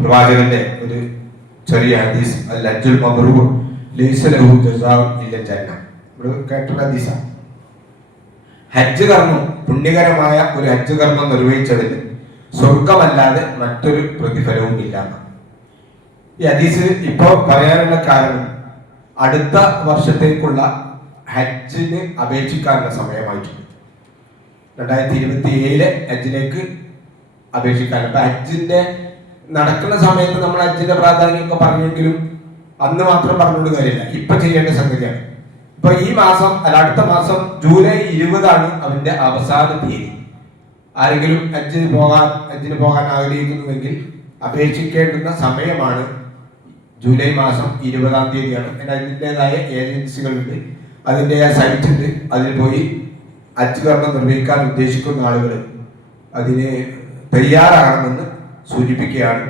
പ്രവാചകന്റെ ഒരു ചെറിയ ഹദീസ്, അൽ ഹജ്ജുൽ മബ്റൂർ ലൈസ ലഹു ജസാഉൻ ഇല്ല ജന്ന. ഇവിടെ കേട്ടുള്ള ഹദീസാണ്. ഹജ്ജ് കർമ്മം, പുണ്യകരമായ ഒരു ഹജ്ജ് കർമ്മം നിർവഹിച്ചതിന് സ്വർഗമല്ലാതെ മറ്റൊരു പ്രതിഫലവും ഇല്ല. ഈ ഹദീസ് ഇപ്പോ പറയാനുള്ള കാരണം അടുത്ത വർഷത്തേക്കുള്ള ഹജ്ജിന് അപേക്ഷിക്കാനുള്ള സമയമായിട്ടുണ്ട്. 2027 ഹജ്ജിലേക്ക് അപേക്ഷിക്കാൻ. അപ്പൊ ഹജ്ജിന്റെ നടക്കുന്ന സമയത്ത് നമ്മൾ ഹജ്ജിന്റെ പ്രാധാന്യമൊക്കെ പറഞ്ഞെങ്കിലും അന്ന് മാത്രം പറഞ്ഞുകൊണ്ട് കാര്യമില്ല, ഇപ്പൊ ചെയ്യേണ്ട സംഗതിയാണ്. ഇപ്പൊ ഈ മാസം അല്ല, അടുത്ത മാസം ജൂലൈ 20 അവന്റെ അവസാന തീയതി. ആരെങ്കിലും ഹജ്ജിന് പോകാൻ ആഗ്രഹിക്കുന്നുവെങ്കിൽ അപേക്ഷിക്കേണ്ടുന്ന സമയമാണ് ജൂലൈ മാസം 20 അതിൻ്റെതായ ഏജൻസികളുണ്ട്, അതിൻ്റെതായ സൈറ്റ് ഉണ്ട്. അതിൽ പോയി ഹജ്ജ് കർമ്മം നിർവഹിക്കാൻ ഉദ്ദേശിക്കുന്ന ആളുകൾ അതിന് തയ്യാറാകണമെന്ന് സൂചിപ്പിക്കുകയാണ്.